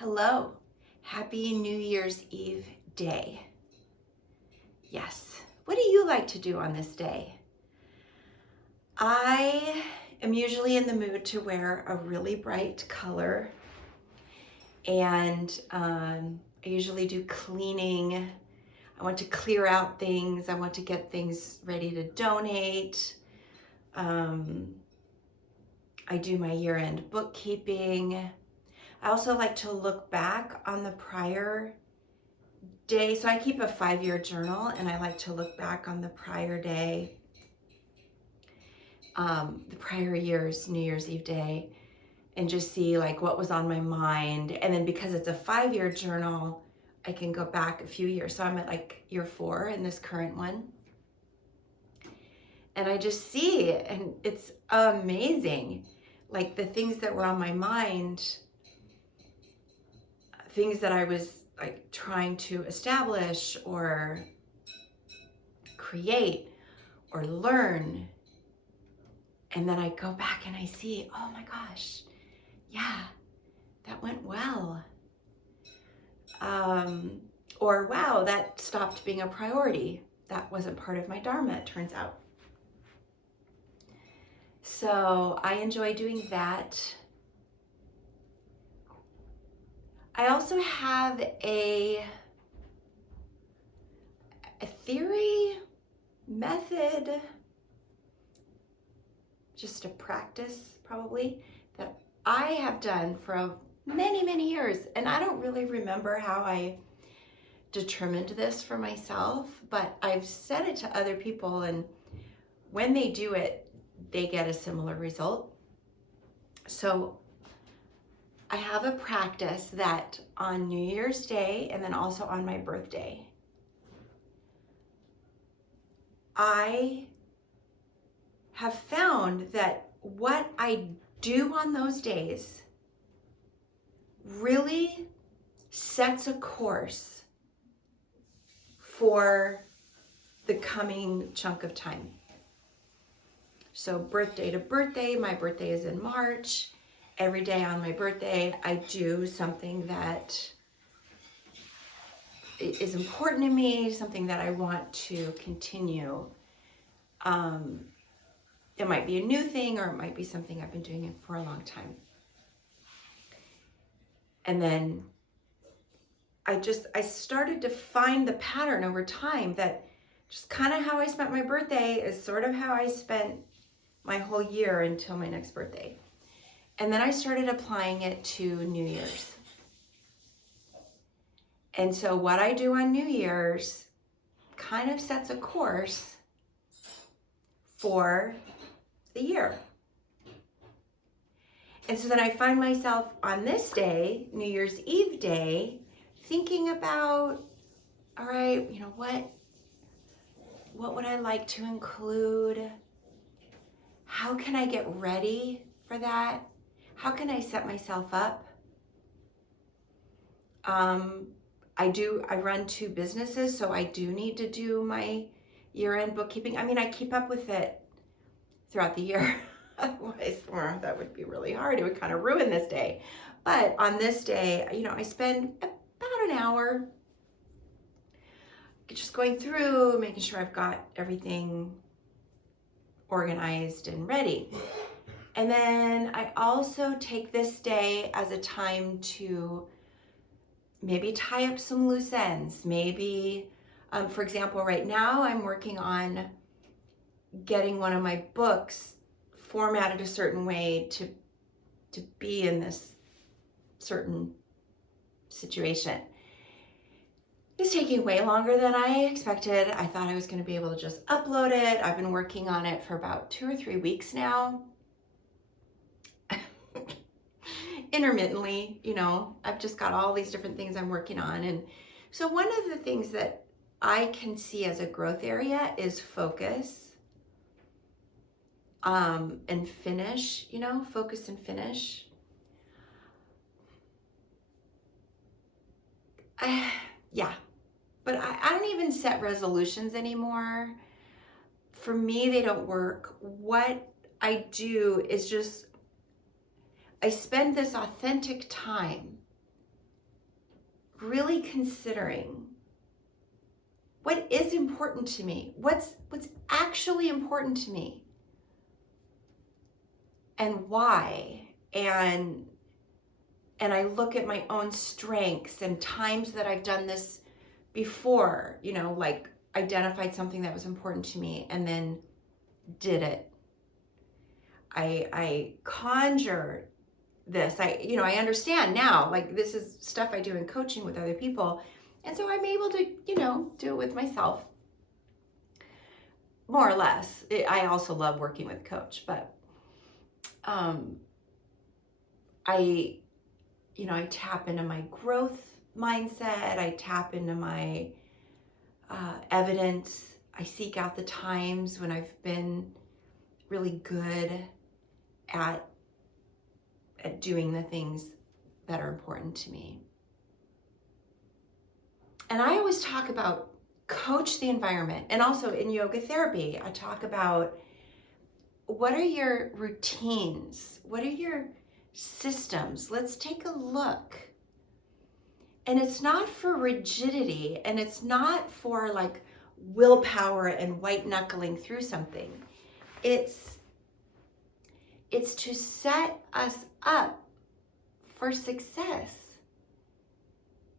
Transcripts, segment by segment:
Hello, happy New Year's Eve day. Yes, what do you like to do on this day? I am usually in the mood to wear a really bright color, and I usually do cleaning. I want to clear out things. I want to get things ready to donate. I do my year-end bookkeeping. I also like to look back on the prior day. So I keep a 5-year journal, and I like to look back on the prior day, the prior year's New Year's Eve day, and just see like what was on my mind. And then because it's a 5-year journal, I can go back a few years. So I'm at like year 4 in this current one. And I just see, and it's amazing. Like the things that were on my mind, things that I was like trying to establish or create or learn. And then I go back and I see, oh my gosh, yeah, that went well. Or wow, that stopped being a priority. That wasn't part of my Dharma, it turns out. So I enjoy doing that. I also have a theory, method, just a practice probably, that I have done for many, many years. And I don't really remember how I determined this for myself, but I've said it to other people, and when they do it, they get a similar result. So I have a practice that on New Year's Day and then also on my birthday, I have found that what I do on those days really sets a course for the coming chunk of time. So birthday to birthday, my birthday is in March. Every day on my birthday, I do something that is important to me, something that I want to continue. It might be a new thing, or it might be something I've been doing for a long time. And then I started to find the pattern over time that just kind of how I spent my birthday is sort of how I spent my whole year until my next birthday. And then I started applying it to New Year's. And so what I do on New Year's kind of sets a course for the year. And so then I find myself on this day, New Year's Eve day, thinking about, all right, what would I like to include? How can I get ready for that? How can I set myself up? I run 2 businesses, so I do need to do my year-end bookkeeping. I mean, I keep up with it throughout the year. Otherwise, that would be really hard. It would kind of ruin this day. But on this day, I spend about an hour just going through, making sure I've got everything organized and ready. And then I also take this day as a time to maybe tie up some loose ends. Maybe, for example, right now I'm working on getting one of my books formatted a certain way to be in this certain situation. It's taking way longer than I expected. I thought I was going to be able to just upload it. I've been working on it for about 2 or 3 weeks now. Intermittently, I've just got all these different things I'm working on. And so one of the things that I can see as a growth area is focus, and finish, focus and finish. But I don't even set resolutions anymore. For me, they don't work. What I do is I spend this authentic time really considering what is important to me, what's actually important to me, and why. And I look at my own strengths and times that I've done this before, like identified something that was important to me and then did it. I conjure this. I understand now, like this is stuff I do in coaching with other people. And so I'm able to, do it with myself, more or less. I also love working with a coach, but I tap into my growth mindset. I tap into my evidence. I seek out the times when I've been really good at doing the things that are important to me. And I always talk about coach the environment. And also in yoga therapy, I talk about what are your routines? What are your systems? Let's take a look. And it's not for rigidity, and it's not for like willpower and white knuckling through something. It's to set us up for success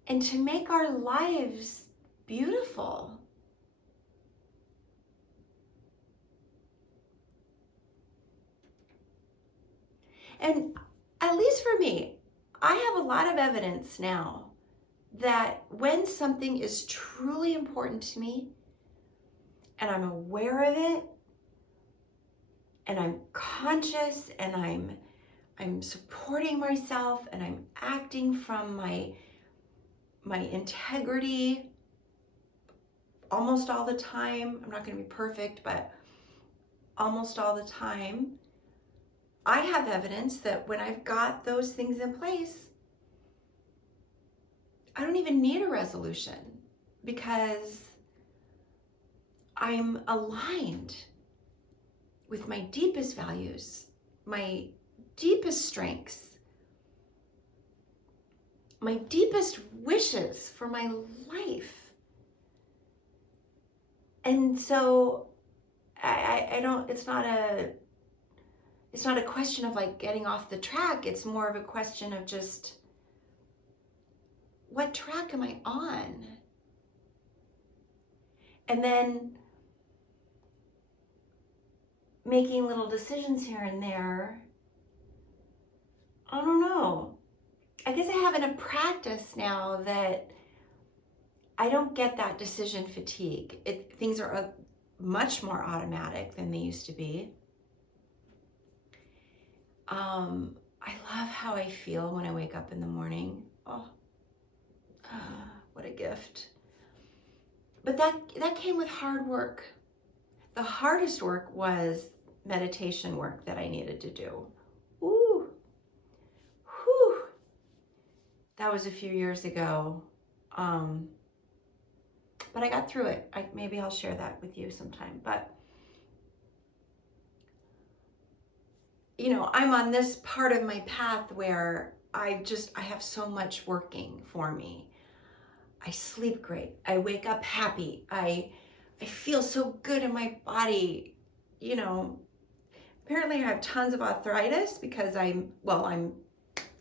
and to make our lives beautiful. And at least for me, I have a lot of evidence now that when something is truly important to me and I'm aware of it and I'm conscious and I'm supporting myself and I'm acting from my integrity almost all the time. I'm not going to be perfect, but almost all the time. I have evidence that when I've got those things in place, I don't even need a resolution because I'm aligned with my deepest values, my deepest strengths, my deepest wishes for my life. And so I don't, it's not a question of like getting off the track. It's more of a question of just, what track am I on? And then making little decisions here and there. I don't know. I guess I have enough practice now that I don't get that decision fatigue. Things are much more automatic than they used to be. I love how I feel when I wake up in the morning. What a gift. But that came with hard work. The hardest work was meditation work that I needed to do. Ooh. Whew. That was a few years ago. But I got through it. Maybe I'll share that with you sometime. But I'm on this part of my path where I have so much working for me. I sleep great. I wake up happy. I feel so good in my body. Apparently I have tons of arthritis because I'm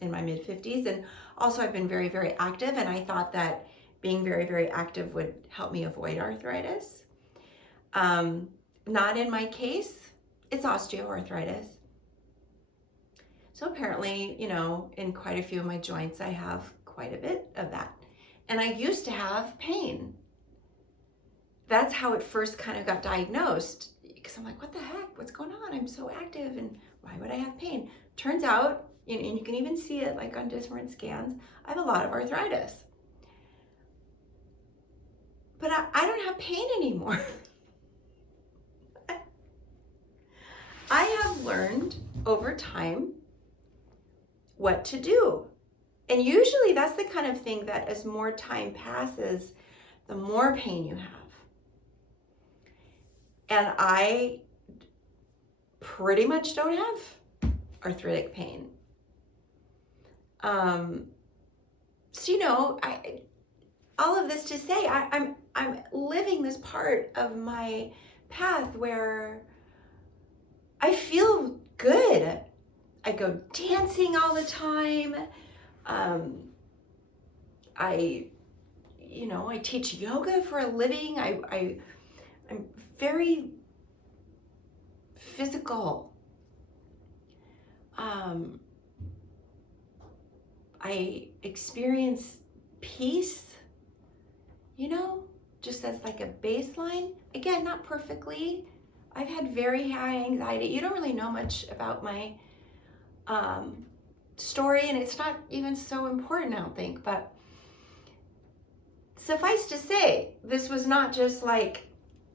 in my mid-50s, and also I've been very, very active, and I thought that being very, very active would help me avoid arthritis. Not in my case. It's osteoarthritis. So apparently, in quite a few of my joints, I have quite a bit of that. And I used to have pain. That's how it first kind of got diagnosed. Because I'm like, what the heck? What's going on? I'm so active, and why would I have pain? Turns out, and you can even see it like on different scans, I have a lot of arthritis. But I don't have pain anymore. I have learned over time what to do. And usually that's the kind of thing that as more time passes, the more pain you have. And I pretty much don't have arthritic pain. So, all of this to say, I'm living this part of my path where I feel good. I go dancing all the time. I teach yoga for a living. I'm very physical. I experience peace, just as like a baseline. Again, not perfectly. I've had very high anxiety. You don't really know much about my story, and it's not even so important, I don't think. But suffice to say, this was not just like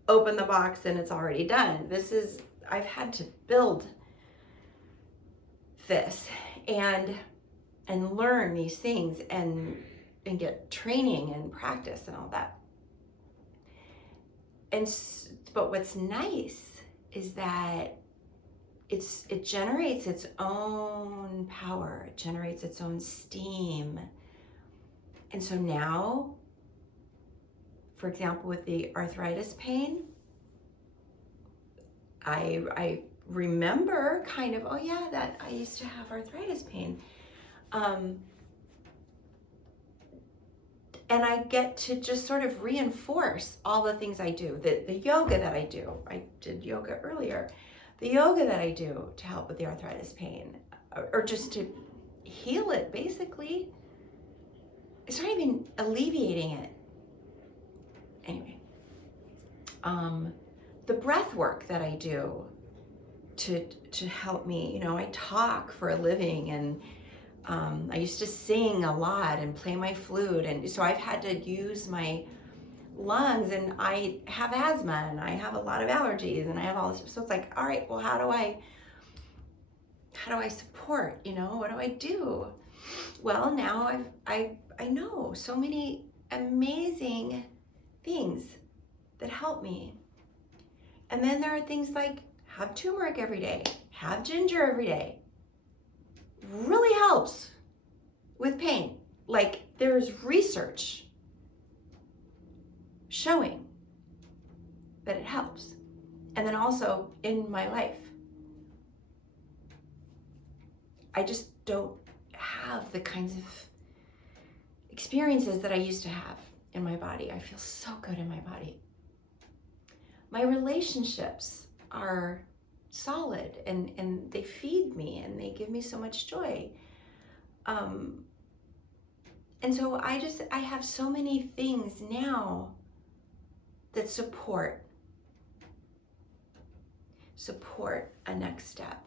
open the box and it's already done. I've had to build this and learn these things and get training and practice and all that. But what's nice is that it generates its own power. It generates its own steam. And so now, for example, with the arthritis pain, I remember kind of, oh yeah, that I used to have arthritis pain. And I get to just sort of reinforce all the things I do. The yoga that I do, I did yoga earlier. The yoga that I do to help with the arthritis pain, or just to heal it, basically. It's not even alleviating it. Anyway, the breath work that I do to help me, I talk for a living, and I used to sing a lot and play my flute, and so I've had to use my lungs, and I have asthma, and I have a lot of allergies, and I have all this. So it's like, all right, well, how do I support? What do I do? Well, now I know so many amazing things that help me. And then there are things like have turmeric every day, have ginger every day. Really helps with pain. Like, there's research showing that it helps. And then also in my life, I just don't have the kinds of experiences that I used to have in my body. I feel so good in my body. My relationships are solid, and they feed me, and they give me so much joy. And so I have so many things now that support a next step.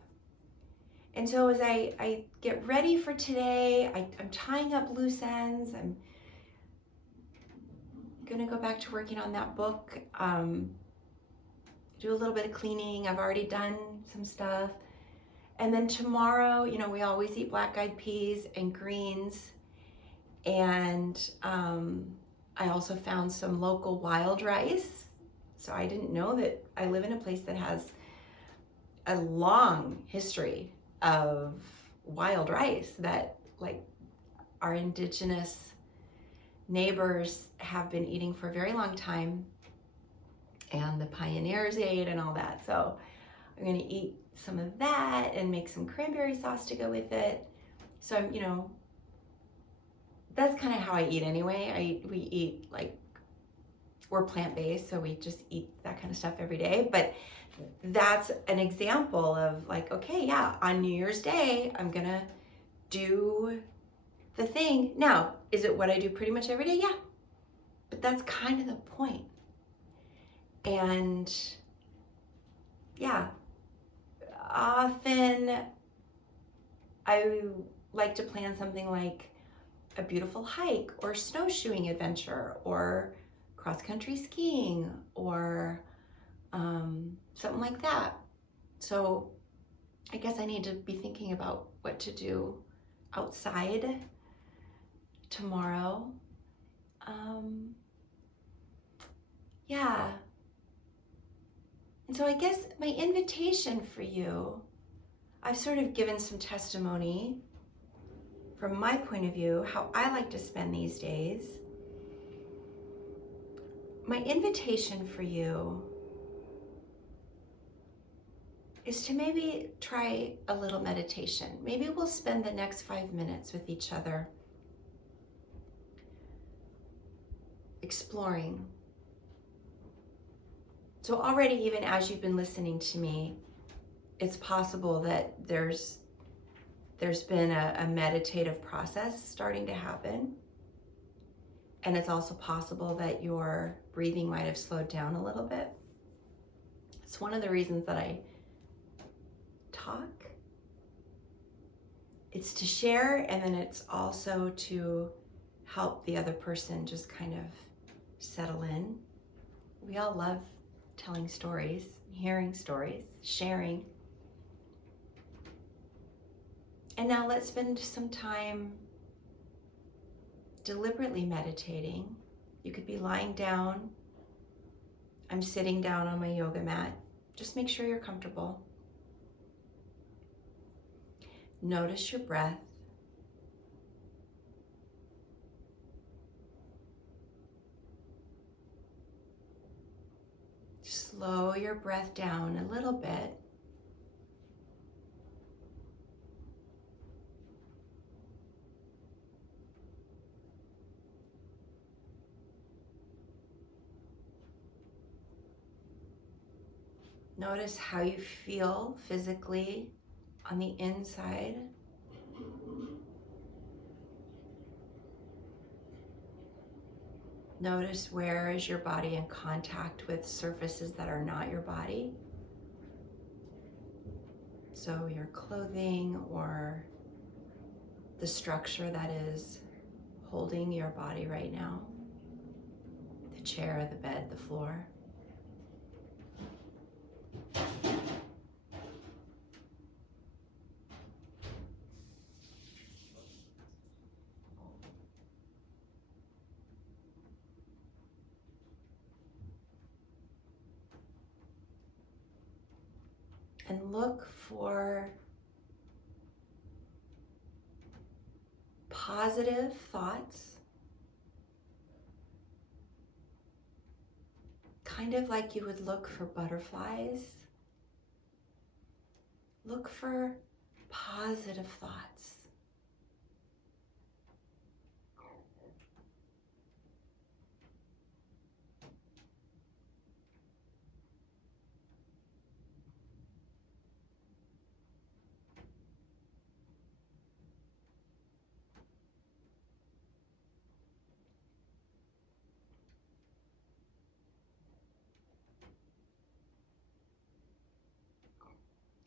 And so as I get ready for today, I'm tying up loose ends. I'm gonna go back to working on that book, do a little bit of cleaning. I've already done some stuff. And then tomorrow, we always eat black-eyed peas and greens. And I also found some local wild rice. So I didn't know that I live in a place that has a long history of wild rice that, like, our indigenous neighbors have been eating for a very long time, and the pioneers ate and all that. So I'm gonna eat some of that and make some cranberry sauce to go with it. So I'm, that's kind of how I eat anyway. We eat, like, we're plant-based, so we just eat that kind of stuff every day. But that's an example of, like, okay, yeah, on New Year's Day, I'm gonna do the thing. Now, is it what I do pretty much every day? Yeah, but that's kind of the point. And yeah, often I like to plan something like a beautiful hike or snowshoeing adventure or cross-country skiing or something like that. So I guess I need to be thinking about what to do outside tomorrow. Yeah. And so I guess my invitation for you, I've sort of given some testimony from my point of view, how I like to spend these days, my invitation for you is to maybe try a little meditation. Maybe we'll spend the next 5 minutes with each other exploring. So already, even as you've been listening to me, it's possible that there's been a meditative process starting to happen. And it's also possible that your breathing might have slowed down a little bit. It's one of the reasons that I talk. It's to share, and then it's also to help the other person just kind of settle in. We all love telling stories, hearing stories, sharing. And now let's spend some time deliberately meditating. You could be lying down. I'm sitting down on my yoga mat. Just make sure you're comfortable. Notice your breath. Slow your breath down a little bit. Notice how you feel physically on the inside. Notice where is your body in contact with surfaces that are not your body. So your clothing or the structure that is holding your body right now. The chair, the bed, the floor. And look for positive thoughts, kind of like you would look for butterflies. Look for positive thoughts.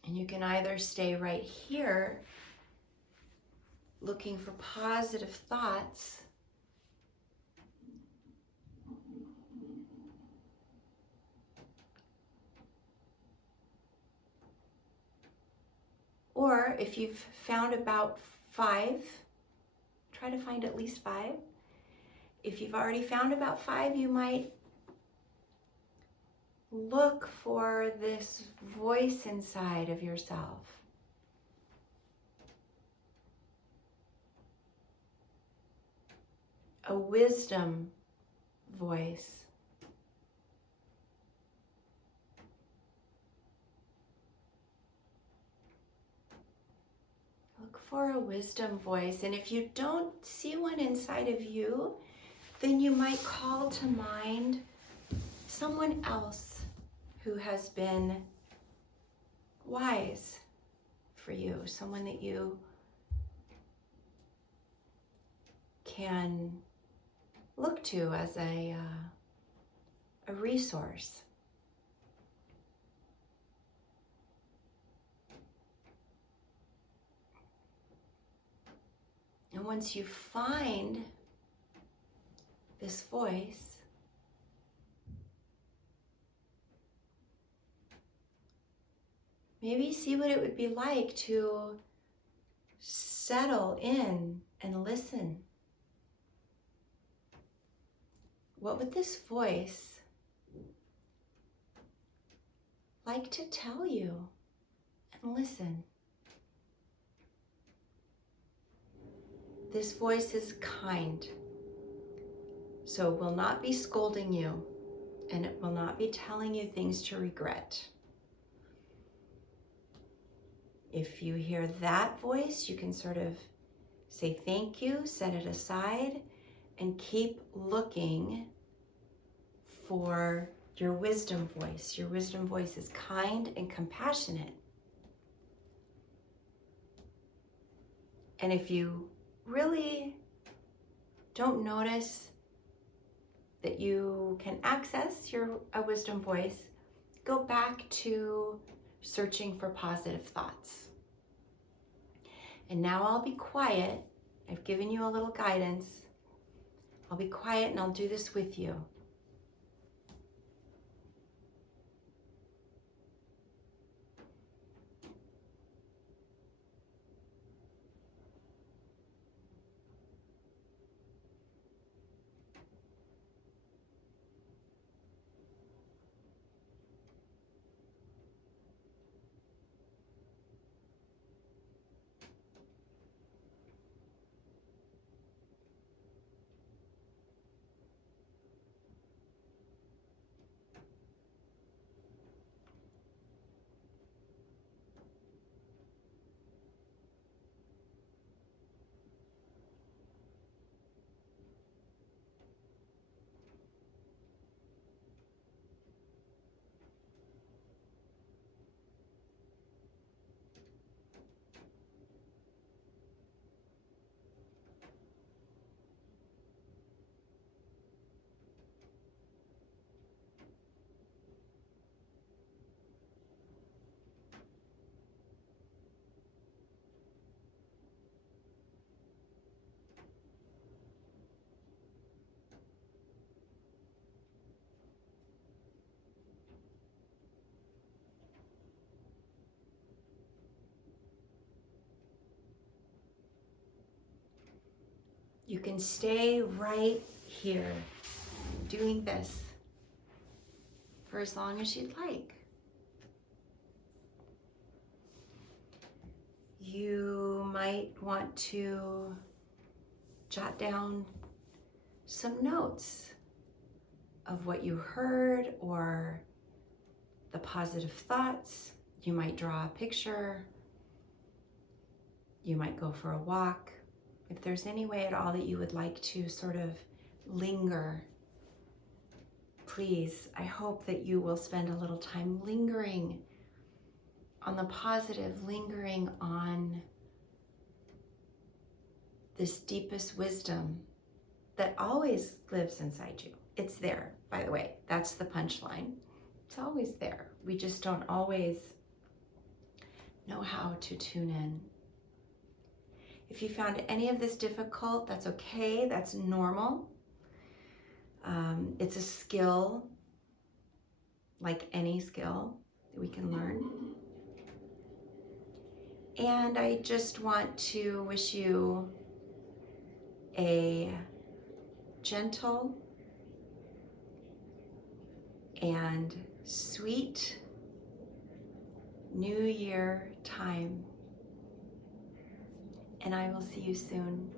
And you can either stay right here looking for positive thoughts, or if you've found about 5, try to find at least 5. If you've already found about 5, you might look for this voice inside of yourself. A wisdom voice. Look for a wisdom voice, and if you don't see one inside of you, then you might call to mind someone else who has been wise for you, someone that you can look to as a resource. And once you find this voice, maybe see what it would be like to settle in and listen. What would this voice like to tell you? And listen. This voice is kind, so it will not be scolding you, and it will not be telling you things to regret. If you hear that voice, you can sort of say thank you, set it aside, and keep looking for your wisdom voice. Your wisdom voice is kind and compassionate. And if you really don't notice that you can access a wisdom voice, go back to searching for positive thoughts. And now I'll be quiet. I've given you a little guidance. I'll be quiet and I'll do this with you. You can stay right here doing this for as long as you'd like. You might want to jot down some notes of what you heard or the positive thoughts. You might draw a picture. You might go for a walk. If there's any way at all that you would like to sort of linger, please, I hope that you will spend a little time lingering on the positive, lingering on this deepest wisdom that always lives inside you. It's there, by the way. That's the punchline. It's always there. We just don't always know how to tune in. If you found any of this difficult, that's okay. That's normal. It's a skill, like any skill that we can learn. And I just want to wish you a gentle and sweet New Year time. And I will see you soon.